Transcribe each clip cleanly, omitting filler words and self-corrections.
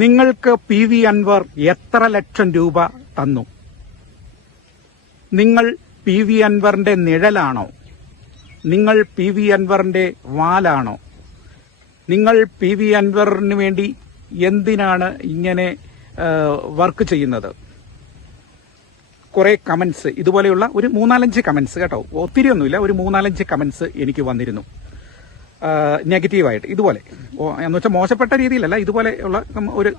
നിങ്ങൾക്ക് പി.വി. അൻവർ എത്ര ലക്ഷം രൂപ തന്നു? നിങ്ങൾ പി.വി. അൻവറിന്റെ നിഴലാണോ? നിങ്ങൾ പി.വി. അൻവറിന്റെ വാലാണോ? നിങ്ങൾ പി.വി. അൻവറിന് വേണ്ടി എന്തിനാണ് ഇങ്ങനെ വർക്ക് ചെയ്യുന്നത്? കുറെ കമന്റ്സ്, ഇതുപോലെയുള്ള ഒരു 3-4 കമന്റ്സ് കേട്ടോ, ഒത്തിരി ഒന്നുമില്ല, ഒരു 3-4 കമന്റ്സ് എനിക്ക് വന്നിരുന്നു നെഗറ്റീവായിട്ട്. ഇതുപോലെ എന്ന് വെച്ചാൽ മോശപ്പെട്ട രീതിയിലല്ല, ഇതുപോലെയുള്ള ഒരു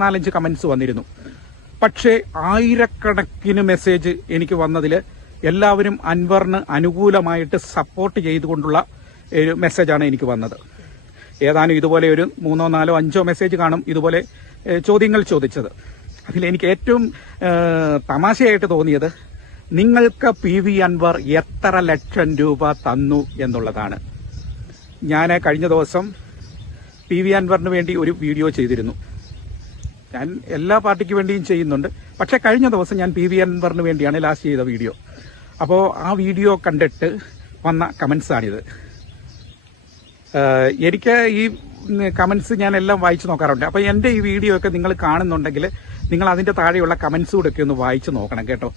4-5 കമന്റ്സ് വന്നിരുന്നു. പക്ഷേ ആയിരക്കണക്കിന് മെസ്സേജ് എനിക്ക് വന്നതിൽ എല്ലാവരും അൻവറിന് അനുകൂലമായിട്ട് സപ്പോർട്ട് ചെയ്തുകൊണ്ടുള്ള ഒരു മെസ്സേജാണ് എനിക്ക് വന്നത്. ഏതാനും ഇതുപോലെ ഒരു 3, 4, 5 മെസ്സേജ് കാണും ഇതുപോലെ ചോദ്യങ്ങൾ ചോദിച്ചത്. അതിലെനിക്ക് ഏറ്റവും തമാശയായിട്ട് തോന്നിയത് നിങ്ങൾക്ക് പി.വി. അൻവർ എത്ര ലക്ഷം രൂപ തന്നു എന്നുള്ളതാണ്. ഞാൻ കഴിഞ്ഞ ദിവസം പി.വി. അൻവറിന് വേണ്ടി ഒരു വീഡിയോ ചെയ്തിരുന്നു. ഞാൻ എല്ലാ പാർട്ടിക്ക് വേണ്ടിയും ചെയ്യുന്നുണ്ട്, പക്ഷേ കഴിഞ്ഞ ദിവസം ഞാൻ പി.വി. അൻവറിന് വേണ്ടിയാണ് ലാസ്റ്റ് ചെയ്ത വീഡിയോ. അപ്പോൾ ആ വീഡിയോ കണ്ടിട്ട് വന്ന കമൻസാണിത്. എനിക്ക് ഈ കമൻസ് ഞാൻ എല്ലാം വായിച്ചു നോക്കാറുണ്ട്. അപ്പോൾ എൻ്റെ ഈ വീഡിയോ ഒക്കെ നിങ്ങൾ കാണുന്നുണ്ടെങ്കിൽ നിങ്ങൾ അതിൻ്റെ താഴെയുള്ള കമൻസ് കൂടെ ഒക്കെ ഒന്ന് വായിച്ചു നോക്കണം കേട്ടോ.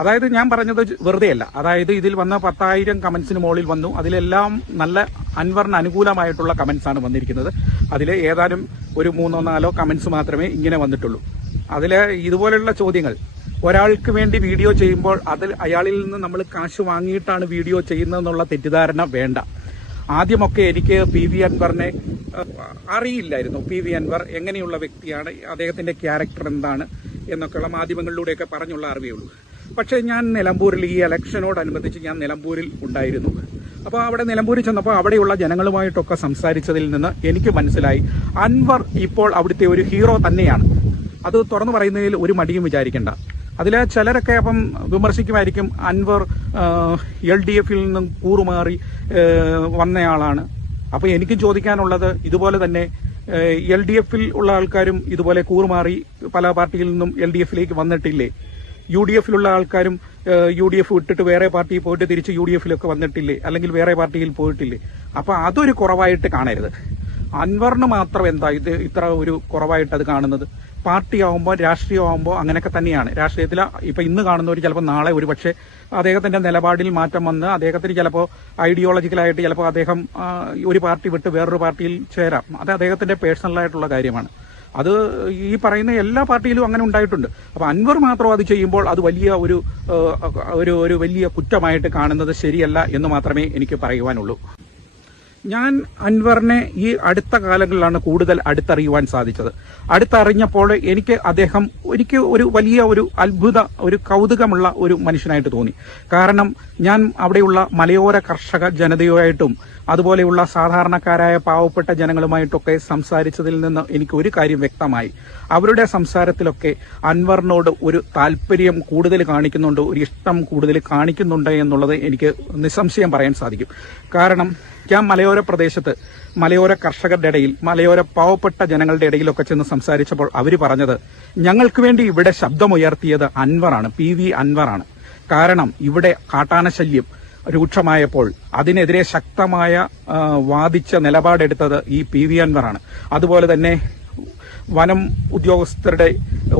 അതായത് ഞാൻ പറഞ്ഞത് വെറുതെ അല്ല. അതായത് ഇതിൽ വന്ന 10,000 കമൻസിന് മുകളിൽ വന്നു. അതിലെല്ലാം നല്ല അൻവറിന് അനുകൂലമായിട്ടുള്ള കമൻസാണ് വന്നിരിക്കുന്നത്. അതിൽ ഏതാനും ഒരു 3-4 കമൻസ് മാത്രമേ ഇങ്ങനെ വന്നിട്ടുള്ളൂ. അതിൽ ഇതുപോലെയുള്ള ചോദ്യങ്ങൾ, ഒരാൾക്ക് വേണ്ടി വീഡിയോ ചെയ്യുമ്പോൾ അതിൽ അയാളിൽ നിന്ന് നമ്മൾ കാശ് വാങ്ങിയിട്ടാണ് വീഡിയോ ചെയ്യുന്നതെന്നുള്ള തെറ്റിദ്ധാരണ വേണ്ട. ആദ്യമൊക്കെ എനിക്ക് പി.വി. അൻവറിനെ അറിയില്ലായിരുന്നു. പി.വി. അൻവർ എങ്ങനെയുള്ള വ്യക്തിയാണ്, അദ്ദേഹത്തിന്റെ ക്യാരക്ടർ എന്താണ് എന്നൊക്കെയുള്ള മാധ്യമങ്ങളിലൂടെയൊക്കെ പറഞ്ഞുള്ള അറിവേ ഉള്ളൂ. പക്ഷേ ഞാൻ നിലമ്പൂരിൽ ഈ ഇലക്ഷനോടനുബന്ധിച്ച് ഞാൻ നിലമ്പൂരിൽ ഉണ്ടായിരുന്നു. അപ്പോൾ അവിടെ നിലമ്പൂരിൽ ചെന്നപ്പോൾ അവിടെയുള്ള ജനങ്ങളുമായിട്ടൊക്കെ സംസാരിച്ചതിൽ നിന്ന് എനിക്ക് മനസ്സിലായി അൻവർ ഇപ്പോൾ അവിടുത്തെ ഒരു ഹീറോ തന്നെയാണ്. അത് തുറന്നു പറയുന്നതിൽ ഒരു മടിയും വിചാരിക്കേണ്ട. അതിൽ ചിലരൊക്കെ അപ്പം വിമർശിക്കുമായിരിക്കും, അൻവർ LDF-ൽ നിന്നും കൂറുമാറി വന്നയാളാണ്. അപ്പോൾ എനിക്കും ചോദിക്കാനുള്ളത്, ഇതുപോലെ തന്നെ LDF-ൽ ഉള്ള ആൾക്കാരും ഇതുപോലെ കൂറുമാറി പല പാർട്ടിയിൽ നിന്നും LDF-ലേക്ക് വന്നിട്ടില്ലേ? UDF-ലുള്ള ആൾക്കാരും UDF വിട്ടിട്ട് വേറെ പാർട്ടിയിൽ പോയിട്ട് തിരിച്ച് UDF-ലൊക്കെ വന്നിട്ടില്ലേ? അല്ലെങ്കിൽ വേറെ പാർട്ടിയിൽ പോയിട്ടില്ലേ? അപ്പോൾ അതൊരു കുറവായിട്ട് കാണരുത്. അൻവറിന് മാത്രം എന്താ ഇത് ഇത്ര ഒരു കുറവായിട്ട് അത് കാണുന്നത്? പാർട്ടി ആവുമ്പോൾ, രാഷ്ട്രീയമാകുമ്പോൾ അങ്ങനെയൊക്കെ തന്നെയാണ്. രാഷ്ട്രീയത്തിൽ ഇപ്പം ഇന്ന് കാണുന്നവർ ചിലപ്പോൾ നാളെ ഒരു പക്ഷേ അദ്ദേഹത്തിന്റെ നിലപാടിൽ മാറ്റം വന്ന് അദ്ദേഹത്തിന് ചിലപ്പോൾ ഐഡിയോളജിക്കലായിട്ട് ചിലപ്പോൾ അദ്ദേഹം ഒരു പാർട്ടി വിട്ട് വേറൊരു പാർട്ടിയിൽ ചേരാം. അത് അദ്ദേഹത്തിന്റെ പേഴ്സണലായിട്ടുള്ള കാര്യമാണ്. അത് ഈ പറയുന്ന എല്ലാ പാർട്ടിയിലും അങ്ങനെ ഉണ്ടായിട്ടുണ്ട്. അപ്പോൾ അൻവർ മാത്രം അത് ചെയ്യുമ്പോൾ അത് വലിയ ഒരു വലിയ കുറ്റമായിട്ട് കാണുന്നത് ശരിയല്ല എന്ന് മാത്രമേ എനിക്ക് പറയുവാനുള്ളൂ. ഞാൻ അൻവറിനെ ഈ അടുത്ത കാലങ്ങളിലാണ് കൂടുതൽ അടുത്തറിയുവാൻ സാധിച്ചത്. അടുത്തറിഞ്ഞപ്പോൾ എനിക്ക് ഒരു വലിയ ഒരു അത്ഭുത, ഒരു കൗതുകമുള്ള ഒരു മനുഷ്യനായിട്ട് തോന്നി. കാരണം ഞാൻ അവിടെയുള്ള മലയോര കർഷക ജനതയുമായിട്ടും അതുപോലെയുള്ള സാധാരണക്കാരായ പാവപ്പെട്ട ജനങ്ങളുമായിട്ടൊക്കെ സംസാരിച്ചതിൽ നിന്ന് എനിക്ക് ഒരു കാര്യം വ്യക്തമായി. അവരുടെ സംസാരത്തിലൊക്കെ അൻവറിനോട് ഒരു താല്പര്യം കൂടുതൽ കാണിക്കുന്നുണ്ട്, ഒരു ഇഷ്ടം കൂടുതൽ കാണിക്കുന്നുണ്ട് എന്നുള്ളത് എനിക്ക് നിസ്സംശയം പറയാൻ സാധിക്കും. കാരണം ഞാൻ മലയോര പ്രദേശത്ത് മലയോര കർഷകരുടെ ഇടയിൽ, മലയോര പാവപ്പെട്ട ജനങ്ങളുടെ ഇടയിലൊക്കെ ചെന്ന് സംസാരിച്ചപ്പോൾ അവർ പറഞ്ഞത്, ഞങ്ങൾക്ക് വേണ്ടി ഇവിടെ ശബ്ദമുയർത്തിയത് അൻവറാണ്, പി.വി. അൻവറാണ്. കാരണം ഇവിടെ കാട്ടാനശല്യം രൂക്ഷമായപ്പോൾ അതിനെതിരെ ശക്തമായ വാദിച്ച നിലപാടെടുത്തത് ഈ പി.വി. അൻവറാണ്. അതുപോലെ തന്നെ വനം ഉദ്യോഗസ്ഥരുടെ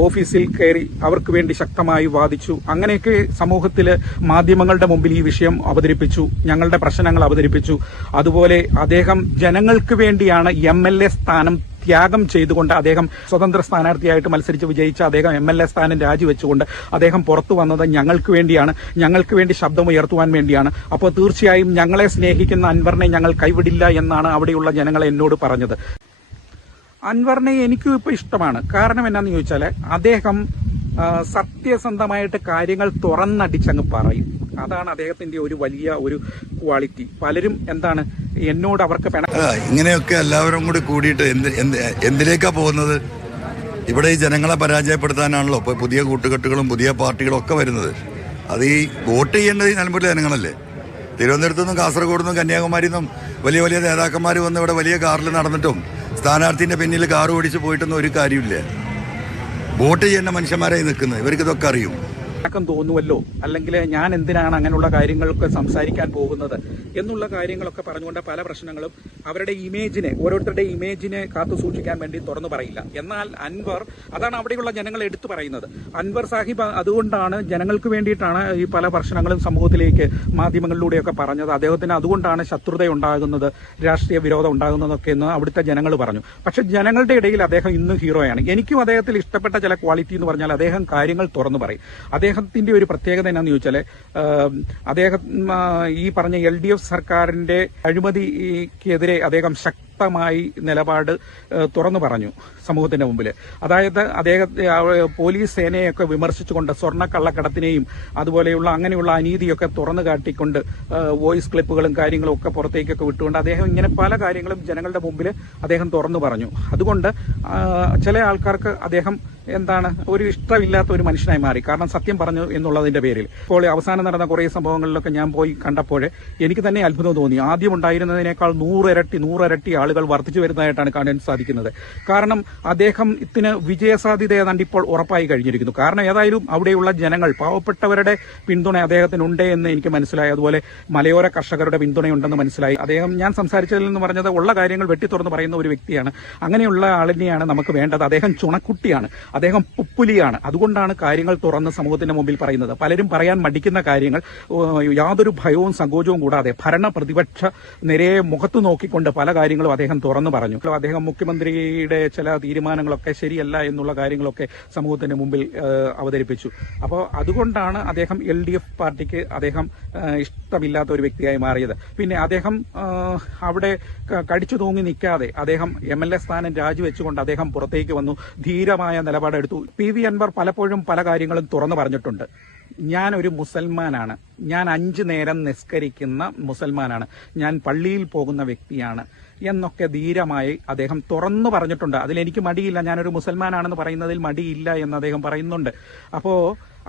ഓഫീസിൽ കയറി അവർക്ക് വേണ്ടി ശക്തമായി വാദിച്ചു. അങ്ങനെയൊക്കെ സമൂഹത്തിൽ മാധ്യമങ്ങളുടെ മുമ്പിൽ ഈ വിഷയം അവതരിപ്പിച്ചു, ഞങ്ങളുടെ പ്രശ്നങ്ങൾ അവതരിപ്പിച്ചു. അതുപോലെ അദ്ദേഹം ജനങ്ങൾക്ക് വേണ്ടിയാണ് MLA സ്ഥാനം ത്യാഗം ചെയ്തുകൊണ്ട് അദ്ദേഹം സ്വതന്ത്ര സ്ഥാനാർത്ഥിയായിട്ട് മത്സരിച്ച് വിജയിച്ച അദ്ദേഹം MLA സ്ഥാനം രാജിവെച്ചുകൊണ്ട് അദ്ദേഹം പുറത്തു വന്നത് ഞങ്ങൾക്ക് വേണ്ടിയാണ്, ഞങ്ങൾക്ക് വേണ്ടി ശബ്ദമുയർത്തുവാൻ വേണ്ടിയാണ്. അപ്പോൾ തീർച്ചയായും ഞങ്ങളെ സ്നേഹിക്കുന്ന അൻവറിനെ ഞങ്ങൾ കൈവിടില്ല എന്നാണ് അവിടെയുള്ള ജനങ്ങൾ എന്നോട് പറഞ്ഞത്. അൻവറിനെ എനിക്കും ഇപ്പോൾ ഇഷ്ടമാണ്. കാരണം എന്നാന്ന് ചോദിച്ചാൽ അദ്ദേഹം സത്യസന്ധമായിട്ട് കാര്യങ്ങൾ തുറന്നടിച്ചങ്ങ് പറയും. അതാണ് അദ്ദേഹത്തിന്റെ ഒരു വലിയ ഒരു ക്വാളിറ്റി. പലരും എന്താണ് എന്നോട് അവർക്ക് ഇങ്ങനെയൊക്കെ എല്ലാവരും കൂടി കൂടിയിട്ട് എന്തിലേക്കാ പോകുന്നത്? ഇവിടെ ഈ ജനങ്ങളെ പരാജയപ്പെടുത്താനാണല്ലോ ഇപ്പോൾ പുതിയ കൂട്ടുകെട്ടുകളും പുതിയ പാർട്ടികളും ഒക്കെ വരുന്നത്. അത് ഈ വോട്ട് ചെയ്യേണ്ടത് ഈ നിലമ്പൂരിലെ ജനങ്ങളല്ലേ? തിരുവനന്തപുരത്തു നിന്നും കാസർഗോഡ് നിന്നും കന്യാകുമാരിയിൽ നിന്നും വലിയ വലിയ നേതാക്കന്മാർ വന്ന് ഇവിടെ വലിയ കാറിൽ നടന്നിട്ടും സ്ഥാനാർത്ഥിന്റെ പിന്നിൽ കാർ ഓടിച്ച് പോയിട്ടൊന്നും ഒരു കാര്യമില്ല. വോട്ട് ചെയ്യേണ്ട മനുഷ്യന്മാരായി നിൽക്കുന്നത് ഇവർക്കിതൊക്കെ അറിയും. അടക്കം തോന്നുമല്ലോ, അല്ലെങ്കിൽ ഞാൻ എന്തിനാണ് അങ്ങനെയുള്ള കാര്യങ്ങളൊക്കെ സംസാരിക്കാൻ പോകുന്നത് എന്നുള്ള കാര്യങ്ങളൊക്കെ പറഞ്ഞുകൊണ്ട് പല പ്രശ്നങ്ങളും അവരുടെ ഇമേജിനെ, ഓരോരുത്തരുടെ ഇമേജിനെ കാത്തു സൂക്ഷിക്കാൻ വേണ്ടി തുറന്നു പറയില്ല. എന്നാൽ അൻവർ, അതാണ് അവിടെയുള്ള ജനങ്ങൾ എടുത്തു പറയുന്നത്. അൻവർ സാഹിബ് അതുകൊണ്ടാണ് ജനങ്ങൾക്ക് വേണ്ടിയിട്ടാണ് ഈ പല പ്രശ്നങ്ങളും സമൂഹത്തിലേക്ക് മാധ്യമങ്ങളിലൂടെയൊക്കെ പറഞ്ഞത്. അദ്ദേഹത്തിന് അതുകൊണ്ടാണ് ശത്രുത ഉണ്ടാകുന്നത്, രാഷ്ട്രീയ വിരോധം ഉണ്ടാകുന്നതൊക്കെ എന്ന് അവിടുത്തെ ജനങ്ങൾ പറഞ്ഞു. പക്ഷെ ജനങ്ങളുടെ ഇടയിൽ അദ്ദേഹം ഇന്നും ഹീറോയാണ്. എനിക്കും അദ്ദേഹത്തിൽ ഇഷ്ടപ്പെട്ട ചില ക്വാളിറ്റി എന്ന് പറഞ്ഞാൽ അദ്ദേഹം കാര്യങ്ങൾ തുറന്നു പറയും. അദ്ദേഹത്തിന്റെ ഒരു പ്രത്യേകത എന്നാന്ന് ചോദിച്ചാൽ, അദ്ദേഹം ഈ പറഞ്ഞ LDF സർക്കാരിന്റെ അഴിമതിക്കെതിരെ അദ്ദേഹം ശക്തമായി നിലപാട് തുറന്നു പറഞ്ഞു സമൂഹത്തിന്റെ മുമ്പിൽ. അതായത് അദ്ദേഹത്തെ പോലീസ് സേനയൊക്കെ വിമർശിച്ചുകൊണ്ട് സ്വർണ്ണക്കള്ളക്കടത്തിനെയും അതുപോലെയുള്ള അങ്ങനെയുള്ള അനീതിയൊക്കെ തുറന്നു കാട്ടിക്കൊണ്ട് വോയിസ് ക്ലിപ്പുകളും കാര്യങ്ങളും ഒക്കെ പുറത്തേക്കൊക്കെ വിട്ടുകൊണ്ട് അദ്ദേഹം ഇങ്ങനെ പല കാര്യങ്ങളും ജനങ്ങളുടെ മുമ്പിൽ അദ്ദേഹം തുറന്നു പറഞ്ഞു. അതുകൊണ്ട് ചില ആൾക്കാർക്ക് അദ്ദേഹം എന്താണ് ഒരു ഇഷ്ടമില്ലാത്ത ഒരു മനുഷ്യനായി മാറി. കാരണം സത്യം പറഞ്ഞു എന്നുള്ളതിന്റെ പേരിൽ. ഇപ്പോൾ അവസാനം നടന്ന കുറേ സംഭവങ്ങളിലൊക്കെ ഞാൻ പോയി കണ്ടപ്പോൾ എനിക്ക് തന്നെ അത്ഭുതം തോന്നി. ആദ്യം ഉണ്ടായിരുന്നതിനേക്കാൾ 100 ഇരട്ടി ആളുകൾ വർദ്ധിച്ചു വരുന്നതായിട്ടാണ് കാണാൻ സാധിക്കുന്നത്. കാരണം അദ്ദേഹത്തിന് വിജയസാധ്യത ഏതാണ്ട് ഇപ്പോൾ ഉറപ്പായി കഴിഞ്ഞിരിക്കുന്നു. കാരണം ഏതായാലും അവിടെയുള്ള ജനങ്ങൾ, പാവപ്പെട്ടവരുടെ പിന്തുണ അദ്ദേഹത്തിനുണ്ട് എന്ന് എനിക്ക് മനസ്സിലായി. അതുപോലെ മലയോര കർഷകരുടെ പിന്തുണയുണ്ടെന്ന് മനസ്സിലായി. അദ്ദേഹം, ഞാൻ സംസാരിച്ചതിൽ നിന്ന് പറഞ്ഞത്, ഉള്ള കാര്യങ്ങൾ വെട്ടിത്തുറന്ന് പറയുന്ന ഒരു വ്യക്തിയാണ്. അങ്ങനെയുള്ള ആളിനെയാണ് നമുക്ക് വേണ്ടത്. അദ്ദേഹം ചുണക്കുട്ടിയാണ്, അദ്ദേഹം പുപ്പുലിയാണ്. അതുകൊണ്ടാണ് കാര്യങ്ങൾ തുറന്ന് സമൂഹത്തിന്റെ മുമ്പിൽ പറയുന്നത്. പലരും പറയാൻ മടിക്കുന്ന കാര്യങ്ങൾ യാതൊരു ഭയവും സങ്കോചവും കൂടാതെ ഭരണ പ്രതിപക്ഷ നിരയെ മുഖത്തു നോക്കിക്കൊണ്ട് പല കാര്യങ്ങളും അദ്ദേഹം തുറന്നു പറഞ്ഞു. അദ്ദേഹം മുഖ്യമന്ത്രിയുടെ ചില തീരുമാനങ്ങളൊക്കെ ശരിയല്ല എന്നുള്ള കാര്യങ്ങളൊക്കെ സമൂഹത്തിന്റെ മുമ്പിൽ അവതരിപ്പിച്ചു. അപ്പോൾ അതുകൊണ്ടാണ് അദ്ദേഹം LDF പാർട്ടിക്ക് അദ്ദേഹം ഇഷ്ടമില്ലാത്ത ഒരു വ്യക്തിയായി മാറിയത്. പിന്നെ അദ്ദേഹം അവിടെ കടിച്ചു തൂങ്ങി നിൽക്കാതെ അദ്ദേഹം MLA സ്ഥാനം രാജിവെച്ചുകൊണ്ട് അദ്ദേഹം പുറത്തേക്ക് വന്നു, ധീരമായ നിലപാടെടുത്തു. PV അൻവർ പലപ്പോഴും പല കാര്യങ്ങളും തുറന്നു പറഞ്ഞിട്ടുണ്ട്. ഞാൻ ഒരു മുസൽമാനാണ്, ഞാൻ 5 നേരം നിസ്കരിക്കുന്ന മുസൽമാനാണ്, ഞാൻ പള്ളിയിൽ പോകുന്ന വ്യക്തിയാണ് എന്നൊക്കെ ധീരമായി അദ്ദേഹം തുറന്നു പറഞ്ഞിട്ടുണ്ട്. അതിലെനിക്ക് മടിയില്ല, ഞാനൊരു മുസൽമാനാണെന്ന് പറയുന്നതിൽ മടിയില്ല എന്ന് അദ്ദേഹം പറയുന്നുണ്ട്. അപ്പോൾ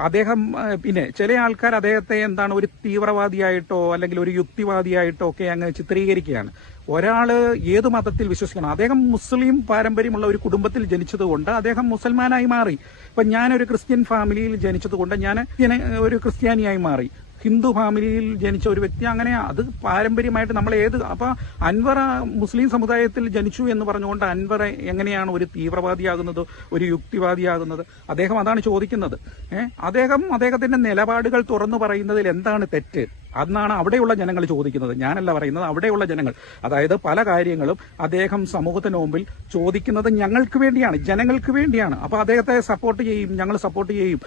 അദ്ദേഹം, പിന്നെ ചില ആൾക്കാർ അദ്ദേഹത്തെ എന്താണ് ഒരു തീവ്രവാദിയായിട്ടോ അല്ലെങ്കിൽ ഒരു യുക്തിവാദിയായിട്ടോ ഒക്കെ അങ്ങ് ചിത്രീകരിക്കുകയാണ്. ഒരാള് ഏത് മതത്തിൽ വിശ്വസിക്കണം. അദ്ദേഹം മുസ്ലിം പാരമ്പര്യമുള്ള ഒരു കുടുംബത്തിൽ ജനിച്ചതുകൊണ്ട് അദ്ദേഹം മുസൽമാനായി മാറി. ഇപ്പൊ ഞാനൊരു ക്രിസ്ത്യൻ ഫാമിലിയിൽ ജനിച്ചതുകൊണ്ട് ഞാൻ ഒരു ക്രിസ്ത്യാനിയായി മാറി. ഹിന്ദു ഫാമിലിയിൽ ജനിച്ച ഒരു വ്യക്തി, അങ്ങനെ അത് പാരമ്പര്യമായിട്ട് നമ്മൾ അപ്പൊ അൻവർ മുസ്ലിം സമുദായത്തിൽ ജനിച്ചു എന്ന് പറഞ്ഞുകൊണ്ട് അൻവർ എങ്ങനെയാണ് ഒരു തീവ്രവാദിയാകുന്നത്, ഒരു യുക്തിവാദിയാകുന്നത്? അദ്ദേഹം അതാണ് ചോദിക്കുന്നത്. അദ്ദേഹത്തിന്റെ നിലപാടുകൾ തുറന്നു പറയുന്നതിൽ എന്താണ് തെറ്റ്? അന്നാണ് അവിടെയുള്ള ജനങ്ങൾ ചോദിക്കുന്നത്. ഞാനല്ല പറയുന്നത്, അവിടെയുള്ള ജനങ്ങൾ. അതായത് പല കാര്യങ്ങളും അദ്ദേഹം സമൂഹത്തിന് മുമ്പിൽ ചോദിക്കുന്നത് ഞങ്ങൾക്ക് വേണ്ടിയാണ്, ജനങ്ങൾക്ക് വേണ്ടിയാണ്. അപ്പൊ അദ്ദേഹത്തെ സപ്പോർട്ട് ചെയ്യും, ഞങ്ങൾ സപ്പോർട്ട് ചെയ്യും.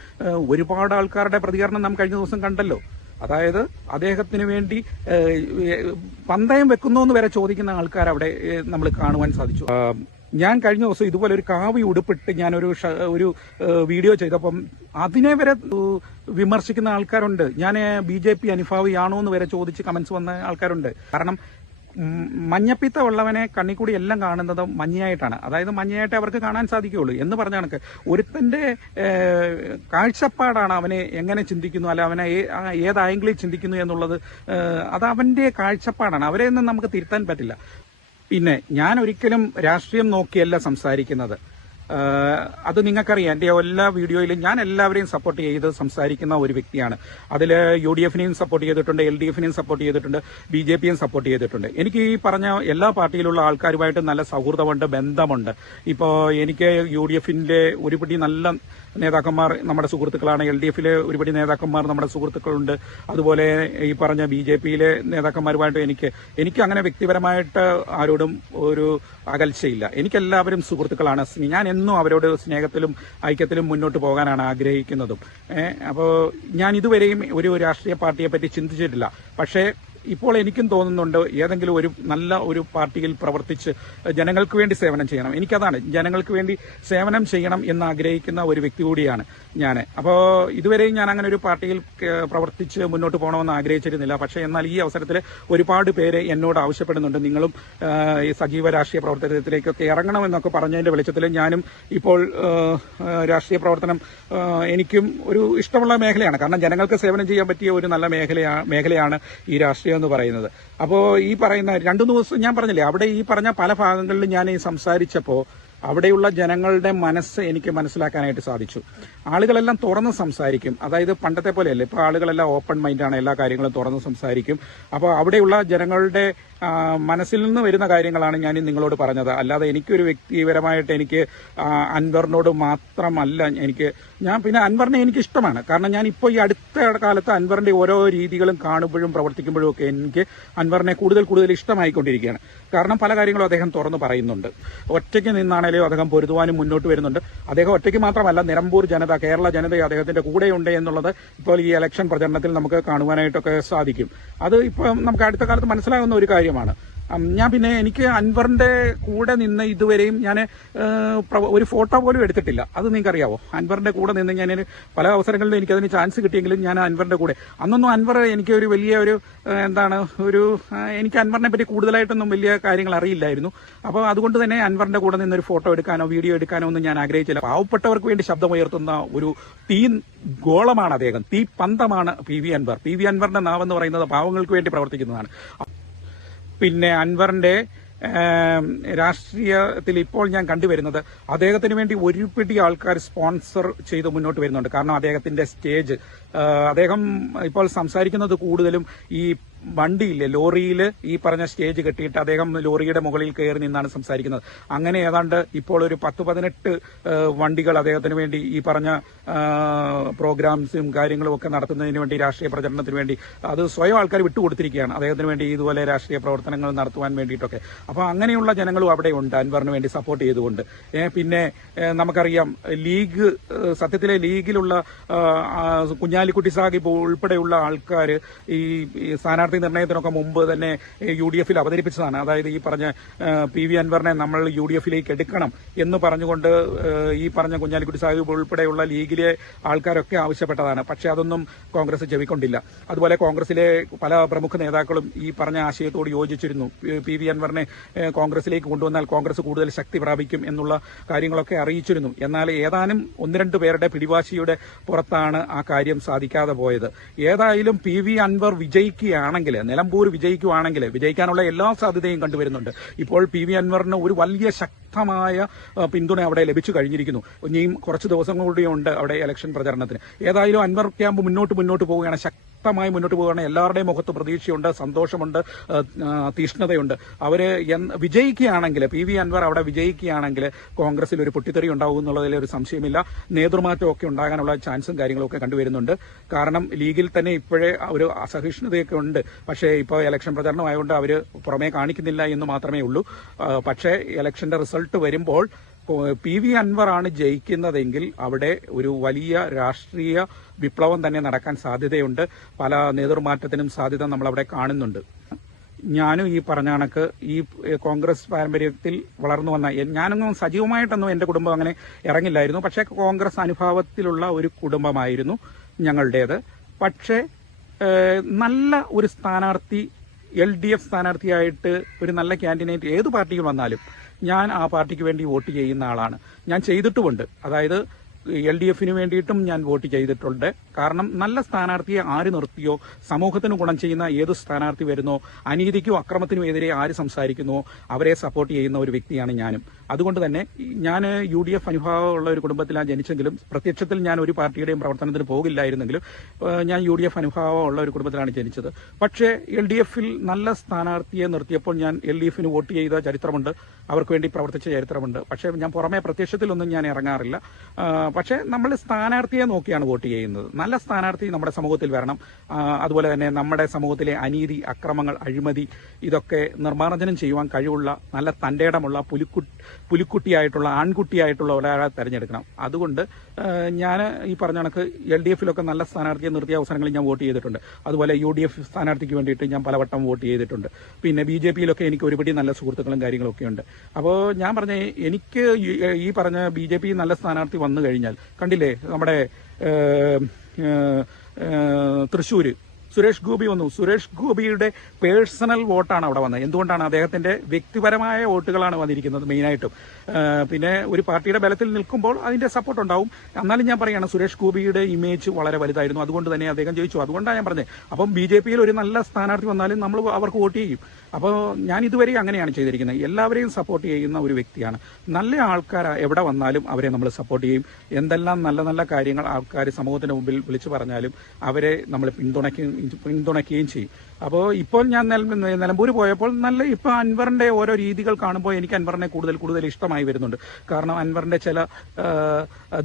ഒരുപാട് ആൾക്കാരുടെ പ്രതികരണം നാം കഴിഞ്ഞ ദിവസം കണ്ടല്ലോ. അതായത് അദ്ദേഹത്തിന് വേണ്ടി പന്തയം വെക്കുന്നു എന്ന് വരെ ചോദിക്കുന്ന ആൾക്കാർ അവിടെ നമ്മൾ കാണുവാൻ സാധിച്ചു. ഞാൻ കഴിഞ്ഞ ദിവസം ഇതുപോലെ ഒരു കാവി ഉടുപ്പിട്ട് ഞാനൊരു വീഡിയോ ചെയ്തപ്പം അതിനെ വരെ വിമർശിക്കുന്ന ആൾക്കാരുണ്ട്. ഞാൻ BJP അനുഭാവിയാണോ എന്ന് വരെ ചോദിച്ച് കമന്റ്സ് വന്ന ആൾക്കാരുണ്ട്. കാരണം മഞ്ഞപ്പിത്ത ഉള്ളവനെ കണ്ണിക്കൂടി എല്ലാം കാണുന്നത് മഞ്ഞയായിട്ടാണ്. അതായത് മഞ്ഞയായിട്ട് അവർക്ക് കാണാൻ സാധിക്കുകയുള്ളൂ എന്ന് പറഞ്ഞ കണക്ക് ഒരുത്തന്റെ കാഴ്ചപ്പാടാണ് അവനെ എങ്ങനെ ചിന്തിക്കുന്നു, അല്ല അവനെ ഏത് ആംഗിളിൽ ചിന്തിക്കുന്നു എന്നുള്ളത് അത് അവന്റെ കാഴ്ചപ്പാടാണ്. അവരെയൊന്നും നമുക്ക് തിരുത്താൻ പറ്റില്ല. പിന്നെ ഞാൻ ഒരിക്കലും രാഷ്ട്രീയം നോക്കിയല്ല സംസാരിക്കുന്നത്. അത് നിങ്ങൾക്കറിയാം, എൻ്റെ എല്ലാ വീഡിയോയിലും ഞാൻ എല്ലാവരെയും സപ്പോർട്ട് ചെയ്ത് സംസാരിക്കുന്ന ഒരു വ്യക്തിയാണ്. അതിൽ UDF-നെയും സപ്പോർട്ട് ചെയ്തിട്ടുണ്ട്, LDF-നെയും സപ്പോർട്ട് ചെയ്തിട്ടുണ്ട്, BJP-യും സപ്പോർട്ട് ചെയ്തിട്ടുണ്ട്. എനിക്ക് ഈ പറഞ്ഞ എല്ലാ പാർട്ടിയിലുള്ള ആൾക്കാരുമായിട്ട് നല്ല സൗഹൃദമുണ്ട്, ബന്ധമുണ്ട്. ഇപ്പോൾ എനിക്ക് UDF-ന്റെ ഒരുപിടി നല്ല നേതാക്കന്മാർ നമ്മുടെ സുഹൃത്തുക്കളാണ്, LDF-ലെ ഒരുപടി നേതാക്കന്മാർ നമ്മുടെ സുഹൃത്തുക്കളുണ്ട്. അതുപോലെ ഈ പറഞ്ഞ BJP-യിലെ നേതാക്കന്മാരുമായിട്ട് എനിക്ക് അങ്ങനെ വ്യക്തിപരമായിട്ട് ആരോടും ഒരു അകൽച്ചയില്ല. എനിക്കെല്ലാവരും സുഹൃത്തുക്കളാണ്. ഞാൻ എന്നും അവരോട് സ്നേഹത്തിലും ഐക്യത്തിലും മുന്നോട്ട് പോകാനാണ് ആഗ്രഹിക്കുന്നതും. അപ്പോൾ ഞാൻ ഇതുവരെയും ഒരു രാഷ്ട്രീയ പാർട്ടിയെ പറ്റി ചിന്തിച്ചിട്ടില്ല. പക്ഷേ ഇപ്പോൾ എനിക്കും തോന്നുന്നുണ്ട് ഏതെങ്കിലും ഒരു നല്ല ഒരു പാർട്ടിയിൽ പ്രവർത്തിച്ച് ജനങ്ങൾക്ക് വേണ്ടി സേവനം ചെയ്യണം. എനിക്കതാണ്, ജനങ്ങൾക്ക് വേണ്ടി സേവനം ചെയ്യണം എന്ന് ആഗ്രഹിക്കുന്ന ഒരു വ്യക്തി കൂടിയാണ് ഞാൻ. അപ്പോൾ ഇതുവരെയും ഞാൻ അങ്ങനെ ഒരു പാർട്ടിയിൽ പ്രവർത്തിച്ച് മുന്നോട്ട് പോകണമെന്ന് ആഗ്രഹിച്ചിരുന്നില്ല. പക്ഷേ എന്നാൽ ഈ അവസരത്തിൽ ഒരുപാട് പേര് എന്നോട് ആവശ്യപ്പെടുന്നുണ്ട്, നിങ്ങളും ഈ സജീവ രാഷ്ട്രീയ പ്രവർത്തനത്തിലേക്കൊക്കെ ഇറങ്ങണമെന്നൊക്കെ പറഞ്ഞതിന്റെ വെളിച്ചത്തിൽ ഞാനും ഇപ്പോൾ രാഷ്ട്രീയ പ്രവർത്തനം എനിക്കും ഒരു ഇഷ്ടമുള്ള മേഖലയാണ്. കാരണം ജനങ്ങൾക്ക് സേവനം ചെയ്യാൻ പറ്റിയ ഒരു നല്ല മേഖലയാണ് ഈ രാഷ്ട്രീയം എന്ന് പറയുന്നത്. അപ്പോൾ ഈ പറയുന്ന 2-3 ദിവസം ഞാൻ പറഞ്ഞില്ലേ, അവിടെ ഈ പറഞ്ഞ പല ഭാഗങ്ങളിലും ഞാൻ ഈ സംസാരിച്ചപ്പോൾ അവിടെയുള്ള ജനങ്ങളുടെ മനസ്സ് എനിക്ക് മനസ്സിലാക്കാനായിട്ട് സാധിച്ചു. ആളുകളെല്ലാം തുറന്ന് സംസാരിക്കും. അതായത് പണ്ടത്തെ പോലെയല്ല, ഇപ്പോൾ ആളുകളെല്ലാം ഓപ്പൺ മൈൻഡാണ്, എല്ലാ കാര്യങ്ങളും തുറന്ന് സംസാരിക്കും. അപ്പോൾ അവിടെയുള്ള ജനങ്ങളുടെ മനസ്സിൽ നിന്ന് വരുന്ന കാര്യങ്ങളാണ് ഞാൻ നിങ്ങളോട് പറഞ്ഞത്. അല്ലാതെ എനിക്കൊരു വ്യക്തിപരമായിട്ട് എനിക്ക് അൻവറിനോട് മാത്രമല്ല പിന്നെ അൻവറിനെ എനിക്ക് ഇഷ്ടമാണ്. കാരണം ഞാൻ ഇപ്പോൾ ഈ അടുത്ത കാലത്ത് അൻവറിന്റെ ഓരോ രീതികളും കാണുമ്പോഴും പ്രവർത്തിക്കുമ്പോഴും ഒക്കെ എനിക്ക് അൻവറിനെ കൂടുതൽ ഇഷ്ടമായിക്കൊണ്ടിരിക്കുകയാണ്. കാരണം പല കാര്യങ്ങളും അദ്ദേഹം തുറന്നു പറയുന്നുണ്ട്. ഒറ്റയ്ക്ക് നിന്നാണേലും അദ്ദേഹം പൊരുതുവാനും മുന്നോട്ട് വരുന്നുണ്ട്. അദ്ദേഹം ഒറ്റയ്ക്ക് മാത്രമല്ല, നിലമ്പൂർ ജനത, കേരള ജനത അദ്ദേഹത്തിന്റെ കൂടെയുണ്ട് എന്നുള്ളത് ഇപ്പോൾ ഈ ഇലക്ഷൻ പ്രചരണത്തിൽ നമുക്ക് കാണുവാനായിട്ടൊക്കെ സാധിക്കും. അത് ഇപ്പം നമുക്ക് അടുത്ത കാലത്ത് മനസ്സിലാകുന്ന ഒരു കാര്യമാണ്. പിന്നെ എനിക്ക് അൻവറിന്റെ കൂടെ നിന്ന് ഇതുവരെയും ഞാൻ ഒരു ഫോട്ടോ പോലും എടുത്തിട്ടില്ല. അത് നിങ്ങൾക്കറിയാവോ? അൻവറിന്റെ കൂടെ നിന്ന് ഞാൻ പല അവസരങ്ങളിലും എനിക്കതിന് ചാൻസ് കിട്ടിയെങ്കിലും ഞാൻ അൻവറിന്റെ കൂടെ അന്നൊന്നും അൻവർ എനിക്ക് ഒരു വലിയ എനിക്ക് അൻവറിനെ പറ്റി കൂടുതലായിട്ടൊന്നും വലിയ കാര്യങ്ങൾ അറിയില്ലായിരുന്നു. അപ്പോൾ അതുകൊണ്ട് തന്നെ അൻവറിന്റെ കൂടെ നിന്നൊരു ഫോട്ടോ എടുക്കാനോ വീഡിയോ എടുക്കാനോ ഒന്നും ഞാൻ ആഗ്രഹിച്ചില്ല. പാവപ്പെട്ടവർക്ക് വേണ്ടി ശബ്ദമുയർത്തുന്ന ഒരു തീ ഗോളമാണ് അദ്ദേഹം, തീ പന്തമാണ് PV അൻവർ. PV അൻവറിന്റെ നാവെന്ന് പറയുന്നത് പാവങ്ങൾക്ക് വേണ്ടി പ്രവർത്തിക്കുന്നതാണ്. പിന്നെ അൻവറിന്റെ രാഷ്ട്രീയത്തിൽ ഇപ്പോൾ ഞാൻ കണ്ടുവരുന്നത് അദ്ദേഹത്തിന് വേണ്ടി ഒരു പിടി ആൾക്കാർ സ്പോൺസർ ചെയ്ത് മുന്നോട്ട് വരുന്നുണ്ട്. കാരണം അദ്ദേഹത്തിന്റെ സ്റ്റേജ്, അദ്ദേഹം ഇപ്പോൾ സംസാരിക്കുന്നത് കൂടുതലും ഈ വണ്ടിയില്ലേ, ലോറിയിൽ ഈ പറഞ്ഞ സ്റ്റേജ് കെട്ടിയിട്ട് അദ്ദേഹം ലോറിയുടെ മുകളിൽ കയറി നിന്നാണ് സംസാരിക്കുന്നത്. അങ്ങനെ ഏതാണ്ട് ഇപ്പോൾ ഒരു 10-18 വണ്ടികൾ അദ്ദേഹത്തിന് വേണ്ടി ഈ പറഞ്ഞ പ്രോഗ്രാംസും കാര്യങ്ങളും ഒക്കെ നടത്തുന്നതിന് വേണ്ടി, രാഷ്ട്രീയ പ്രചരണത്തിന് വേണ്ടി അത് സ്വയം ആൾക്കാർ വിട്ടുകൊടുത്തിരിക്കുകയാണ് അദ്ദേഹത്തിന് വേണ്ടി ഇതുപോലെ രാഷ്ട്രീയ പ്രവർത്തനങ്ങൾ നടത്തുവാൻ വേണ്ടിയിട്ടൊക്കെ. അപ്പോൾ അങ്ങനെയുള്ള ജനങ്ങളും അവിടെ ഉണ്ട് അൻവറിന് വേണ്ടി സപ്പോർട്ട് ചെയ്തുകൊണ്ട്. പിന്നെ നമുക്കറിയാം സത്യത്തിലെ ലീഗിലുള്ള കുഞ്ഞാലിക്കുട്ടി സാഹിബ് ഉൾപ്പെടെയുള്ള ആൾക്കാർ ഈ സ്ഥാനാർത്ഥി നിർണയത്തിനൊക്കെ മുമ്പ് തന്നെ UDF അവതരിപ്പിച്ചതാണ്. അതായത് ഈ പറഞ്ഞ PV അൻവറിനെ നമ്മൾ UDF എടുക്കണം എന്ന് പറഞ്ഞുകൊണ്ട് ഈ പറഞ്ഞ കുഞ്ഞാലിക്കുട്ടി സാഹിബ് ഉൾപ്പെടെയുള്ള ലീഗിലെ ആൾക്കാരൊക്കെ ആവശ്യപ്പെട്ടതാണ്. പക്ഷെ അതൊന്നും കോൺഗ്രസ് ചെവിക്കൊണ്ടില്ല. അതുപോലെ കോൺഗ്രസിലെ പല പ്രമുഖ നേതാക്കളും ഈ പറഞ്ഞ ആശയത്തോട് യോജിച്ചിരുന്നു. PV അൻവറിനെ കോൺഗ്രസിലേക്ക് കൊണ്ടുവന്നാൽ കോൺഗ്രസ് കൂടുതൽ ശക്തി പ്രാപിക്കും എന്നുള്ള കാര്യങ്ങളൊക്കെ അറിയിച്ചിരുന്നു. എന്നാൽ ഏതാനും 1-2 പേരുടെ പിടിവാശിയുടെ പുറത്താണ് ആ കാര്യം സാധിക്കാതെ പോയത്. ഏതായാലും PV അൻവർ വിജയിക്കുകയാണെങ്കിൽ, നിലമ്പൂർ വിജയിക്കുകയാണെങ്കിൽ, വിജയിക്കാനുള്ള എല്ലാ സാധ്യതയും കണ്ടുവരുന്നുണ്ട്. ഇപ്പോൾ PV അൻവറിന് ഒരു വലിയ ശക്തമായ പിന്തുണ അവിടെ ലഭിച്ചു കഴിഞ്ഞിരിക്കുന്നു. ഇനിയും കുറച്ച് ദിവസങ്ങളുടെയുണ്ട് അവിടെ ഇലക്ഷൻ പ്രചരണത്തിന്. ഏതായാലും അൻവർ ക്യാമ്പ് മുന്നോട്ട് പോവുകയാണ്, ശക്തമായി മുന്നോട്ട് പോവുകയാണ്. എല്ലാവരുടെയും മുഖത്ത് പ്രതീക്ഷയുണ്ട്, സന്തോഷമുണ്ട്, തീഷ്ണതയുണ്ട്. അവര് വിജയിക്കുകയാണെങ്കിൽ, PV അൻവർ അവിടെ വിജയിക്കുകയാണെങ്കിൽ കോൺഗ്രസിൽ ഒരു പൊട്ടിത്തെറി ഉണ്ടാവും എന്നുള്ളതിൽ ഒരു സംശയമില്ല. നേതൃമാറ്റമൊക്കെ ഉണ്ടാകാനുള്ള ചാൻസും കാര്യങ്ങളൊക്കെ കണ്ടുവരുന്നുണ്ട്. കാരണം ലീഗിൽ തന്നെ ഇപ്പോഴേ ഒരു അസഹിഷ്ണുതയൊക്കെ ഉണ്ട്. പക്ഷേ ഇപ്പോൾ ഇലക്ഷൻ പ്രചരണമായതുകൊണ്ട് അവർ പുറമേ കാണിക്കുന്നില്ല എന്ന് മാത്രമേ ഉള്ളൂ. പക്ഷേ ഇലക്ഷന്റെ റിസൾട്ട് വരുമ്പോൾ PV അൻവറാണ് ജയിക്കുന്നതെങ്കിൽ അവിടെ ഒരു വലിയ രാഷ്ട്രീയ വിപ്ലവം തന്നെ നടക്കാൻ സാധ്യതയുണ്ട്. പല നേതൃമാറ്റത്തിനും സാധ്യത നമ്മളവിടെ കാണുന്നുണ്ട്. ഞാനും ഈ പറഞ്ഞ കണക്ക് ഈ കോൺഗ്രസ് പാരമ്പര്യത്തിൽ വളർന്നു വന്ന, ഞാനൊന്നും സജീവമായിട്ടൊന്നും എൻ്റെ കുടുംബം അങ്ങനെ ഇറങ്ങില്ലായിരുന്നു. പക്ഷേ കോൺഗ്രസ് അനുഭാവത്തിലുള്ള ഒരു കുടുംബമായിരുന്നു ഞങ്ങളുടേത്. പക്ഷേ നല്ല ഒരു സ്ഥാനാർത്ഥി, LDF സ്ഥാനാർത്ഥിയായിട്ട് ഒരു നല്ല ക്യാൻഡിഡേറ്റ് ഏത് പാർട്ടിയിൽ വന്നാലും ഞാൻ ആ പാർട്ടിക്ക് വേണ്ടി വോട്ട് ചെയ്യുന്ന ആളാണ്. ഞാൻ ചെയ്തിട്ടുമുണ്ട്. അതായത് LDFന് വേണ്ടിയിട്ടും ഞാൻ വോട്ട് ചെയ്തിട്ടുണ്ട്. കാരണം നല്ല സ്ഥാനാർത്ഥിയെ ആര് നിർത്തിയോ, സമൂഹത്തിന് ഗുണം ചെയ്യുന്ന ഏത് സ്ഥാനാർത്ഥി വരുന്നോ, അനീതിക്കും അക്രമത്തിനും എതിരെ ആര് സംസാരിക്കുന്നുവോ അവരെ സപ്പോർട്ട് ചെയ്യുന്ന ഒരു വ്യക്തിയാണ് ഞാനും. അതുകൊണ്ട് തന്നെ ഞാൻ UDF അനുഭാവമുള്ള ഒരു കുടുംബത്തിലാണ് ജനിച്ചെങ്കിലും, പ്രത്യക്ഷത്തിൽ ഞാൻ ഒരു പാർട്ടിയുടെയും പ്രവർത്തനത്തിന് പോകില്ലായിരുന്നെങ്കിലും ഞാൻ UDF അനുഭാവമുള്ള ഒരു കുടുംബത്തിലാണ് ജനിച്ചത്. പക്ഷേ LDFൽ നല്ല സ്ഥാനാർത്ഥിയെ നിർത്തിയപ്പോൾ ഞാൻ LDFന് വോട്ട് ചെയ്ത ചരിത്രമുണ്ട്, അവർക്ക് വേണ്ടി പ്രവർത്തിച്ച ചരിത്രമുണ്ട്. പക്ഷേ ഞാൻ പുറമെ പ്രത്യക്ഷത്തിലൊന്നും ഞാൻ ഇറങ്ങാറില്ല. പക്ഷേ നമ്മൾ സ്ഥാനാർത്ഥിയെ നോക്കിയാണ് വോട്ട് ചെയ്യുന്നത്. നല്ല സ്ഥാനാർത്ഥി നമ്മുടെ സമൂഹത്തിൽ വരണം. അതുപോലെ തന്നെ നമ്മുടെ സമൂഹത്തിലെ അനീതി, അക്രമങ്ങൾ, അഴിമതി ഇതൊക്കെ നിർമ്മാർജ്ജനം ചെയ്യുവാൻ കഴിവുള്ള, നല്ല തന്റേടമുള്ള, പുലിക്കുട്ടിയായിട്ടുള്ള, ആൺകുട്ടിയായിട്ടുള്ള ഒരാളെ തെരഞ്ഞെടുക്കണം. അതുകൊണ്ട് ഞാൻ ഈ പറഞ്ഞ കണക്ക് LDFലൊക്കെ നല്ല സ്ഥാനാർത്ഥിയെ നിർത്തിയ അവസരങ്ങളിൽ ഞാൻ വോട്ട് ചെയ്തിട്ടുണ്ട്. അതുപോലെ UDF സ്ഥാനാർത്ഥിക്ക് വേണ്ടിയിട്ട് ഞാൻ പലവട്ടം വോട്ട് ചെയ്തിട്ടുണ്ട്. പിന്നെ BJPയിലൊക്കെ എനിക്ക് ഒരുപടി നല്ല സുഹൃത്തുക്കളും കാര്യങ്ങളൊക്കെ ഉണ്ട്. അപ്പോൾ ഞാൻ പറഞ്ഞ, എനിക്ക് ഈ പറഞ്ഞ BJP നല്ല സ്ഥാനാർത്ഥി വന്നു കഴിഞ്ഞാൽ കണ്ടില്ലേ, നമ്മുടെ തൃശ്ശൂര് സുരേഷ് ഗോപി വന്നു. സുരേഷ് ഗോപിയുടെ പേഴ്സണൽ വോട്ടാണ് അവിടെ വന്നത്. എന്തുകൊണ്ടാണ്? അദ്ദേഹത്തിന്റെ വ്യക്തിപരമായ വോട്ടുകളാണ് വന്നിരിക്കുന്നത് മെയിനായിട്ടും. പിന്നെ ഒരു പാർട്ടിയുടെ ബലത്തിൽ നിൽക്കുമ്പോൾ അതിന്റെ സപ്പോർട്ട് ഉണ്ടാവും. എന്നാലും ഞാൻ പറയുകയാണ്, സുരേഷ് ഗോപിയുടെ ഇമേജ് വളരെ വലുതായിരുന്നു. അതുകൊണ്ട് തന്നെ അദ്ദേഹം ജയിച്ചു. അതുകൊണ്ടാണ് ഞാൻ പറഞ്ഞത്. അപ്പം BJP യിൽ ഒരു നല്ല സ്ഥാനാർത്ഥി വന്നാലും നമ്മൾ അവർക്ക് വോട്ട് ചെയ്യും. അപ്പോൾ ഞാൻ ഇതുവരെ അങ്ങനെയാണ് ചെയ്തിരിക്കുന്നത്. എല്ലാവരെയും സപ്പോർട്ട് ചെയ്യുന്ന ഒരു വ്യക്തിയാണ്. നല്ല ആൾക്കാർ എവിടെ വന്നാലും അവരെ നമ്മൾ സപ്പോർട്ട് ചെയ്യും. എന്തെല്ലാം നല്ല നല്ല കാര്യങ്ങൾ ആൾക്കാർ സമൂഹത്തിന് മുമ്പിൽ വിളിച്ചു പറഞ്ഞാലും അവരെ നമ്മൾ പിന്തുണയ്ക്കുകയും ചെയ്യും. അപ്പോൾ ഇപ്പോൾ ഞാൻ നിലമ്പൂർ പോയപ്പോൾ ഇപ്പോൾ അൻവറിന്റെ ഓരോ രീതികൾ കാണുമ്പോൾ എനിക്ക് അൻവറിനെ കൂടുതൽ ഇഷ്ടമായി വരുന്നുണ്ട്. കാരണം അൻവറിന്റെ ചില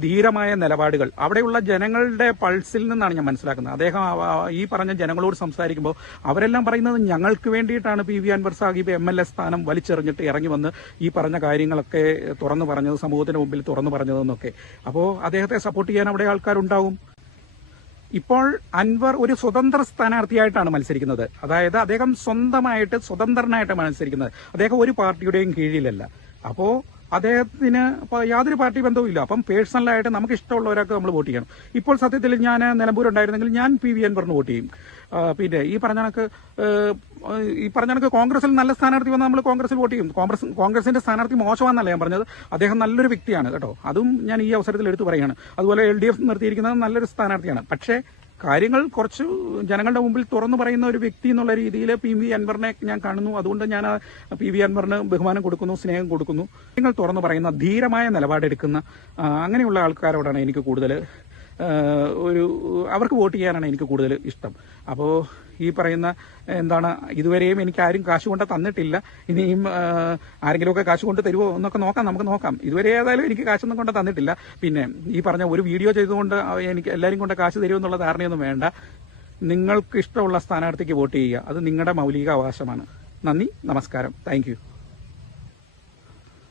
ധീരമായ നിലപാടുകൾ അവിടെയുള്ള ജനങ്ങളുടെ പൾസിൽ നിന്നാണ് ഞാൻ മനസ്സിലാക്കുന്നത്. അദ്ദേഹം ഈ പറഞ്ഞ ജനങ്ങളോട് സംസാരിക്കുമ്പോൾ അവരെല്ലാം പറയുന്നത് ഞങ്ങൾക്ക് വേണ്ടിയിട്ടാണ് PV അൻവർ സാഹിബ് MLA സ്ഥാനം വലിച്ചെറിഞ്ഞിട്ട് ഇറങ്ങി വന്ന് ഈ പറഞ്ഞ കാര്യങ്ങളൊക്കെ തുറന്നു പറഞ്ഞത്, സമൂഹത്തിന് മുമ്പിൽ തുറന്നു പറഞ്ഞതെന്നൊക്കെ. അപ്പോൾ അദ്ദേഹത്തെ സപ്പോർട്ട് ചെയ്യാൻ അവിടെ ആൾക്കാരുണ്ടാവും. ഇപ്പോൾ അൻവർ ഒരു സ്വതന്ത്ര സ്ഥാനാർത്ഥിയായിട്ടാണ് മത്സരിക്കുന്നത്. അതായത് അദ്ദേഹം സ്വതന്ത്രനായിട്ട് മത്സരിക്കുന്നത്. അദ്ദേഹം ഒരു പാർട്ടിയുടെയും കീഴിലല്ല. അപ്പോൾ അദ്ദേഹത്തിന് യാതൊരു പാർട്ടി ബന്ധവുമില്ല. അപ്പം പേഴ്സണലായിട്ട് നമുക്ക് ഇഷ്ടമുള്ളവരൊക്കെ നമ്മൾ വോട്ട് ചെയ്യണം. ഇപ്പോൾ സത്യത്തിൽ ഞാൻ നിലമ്പൂരുണ്ടായിരുന്നെങ്കിൽ ഞാൻ PV അൻവറിന് വോട്ട് ചെയ്യും. പിന്നെ ഈ പറഞ്ഞ കണക്ക് കോൺഗ്രസിൽ നല്ല സ്ഥാനാർത്ഥി വന്നാൽ നമ്മൾ കോൺഗ്രസിൽ വോട്ട് ചെയ്യും. കോൺഗ്രസിന്റെ സ്ഥാനാർത്ഥി മോശമാണെന്നല്ല ഞാൻ പറഞ്ഞത്. അദ്ദേഹം നല്ലൊരു വ്യക്തിയാണ് കേട്ടോ. അതും ഞാൻ ഈ അവസരത്തിൽ എടുത്തു പറയുകയാണ്. അതുപോലെ LDF നിർത്തിയിരിക്കുന്നത് നല്ലൊരു സ്ഥാനാർത്ഥിയാണ്. പക്ഷേ കാര്യങ്ങൾ കുറച്ച് ജനങ്ങളുടെ മുമ്പിൽ തുറന്നു പറയുന്ന ഒരു വ്യക്തി എന്നുള്ള രീതിയിൽ PV അൻവറിനെ ഞാൻ കാണുന്നു. അതുകൊണ്ട് ഞാൻ PV അൻവറിന് ബഹുമാനം കൊടുക്കുന്നു, സ്നേഹം കൊടുക്കുന്നു. നിങ്ങൾ തുറന്നു പറയുന്ന ധീരമായ നിലപാടെടുക്കുന്ന അങ്ങനെയുള്ള ആൾക്കാരോടാണ് എനിക്ക് കൂടുതൽ അവർക്ക് വോട്ട് ചെയ്യാനാണ് എനിക്ക് കൂടുതൽ ഇഷ്ടം. അപ്പോൾ ഈ പറയുന്ന ഇതുവരെയും എനിക്ക് ആരും കാശ് കൊണ്ട് തന്നിട്ടില്ല. ഇനിയും ആരെങ്കിലുമൊക്കെ കാശ് കൊണ്ട് തരുമോ എന്നൊക്കെ നമുക്ക് നോക്കാം. ഇതുവരെ ഏതായാലും എനിക്ക് കാശൊന്നും കൊണ്ട് തന്നിട്ടില്ല. പിന്നെ ഈ പറഞ്ഞ ഒരു വീഡിയോ ചെയ്തുകൊണ്ട് എനിക്ക് എല്ലാവരും കൊണ്ട് കാശ് തരുമെന്നുള്ള ധാരണയൊന്നും വേണ്ട. നിങ്ങൾക്ക് ഇഷ്ടമുള്ള സ്ഥാനാർത്ഥിക്ക് വോട്ട് ചെയ്യുക. അത് നിങ്ങളുടെ മൗലിക അവകാശമാണ്. നന്ദി, നമസ്കാരം, താങ്ക് യു.